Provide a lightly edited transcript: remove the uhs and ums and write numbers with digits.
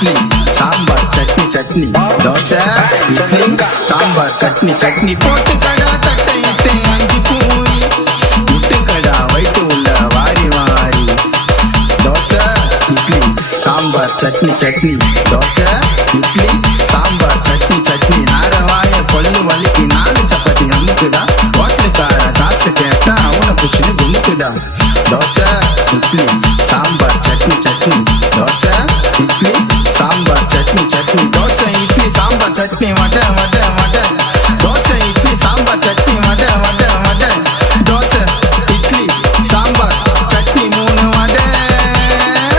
இட்லி சாம்பார் சட்னி சட்னி தோசை இட்லி சாம்பார் சட்னி சட்னி போட்டு கடா தட்டை இட்டு 5 பூரி முட்டு கடா வைத்து உள்ள வாரி வாரி தோசை இட்லி சாம்பார் சட்னி சட்னி தோசை இட்லி சாம்பார் சட்னி சட்னி நாரவாய கொள்ளு வலிக்கு 4 சப்பாத்தி அமுக்குடா ஹோட்டலுக்கார காசு கேட்டா அவனை புச்சுன்னு குமுக்குடா தோசை இட்லி சாம்பார் சட்னி சட்னி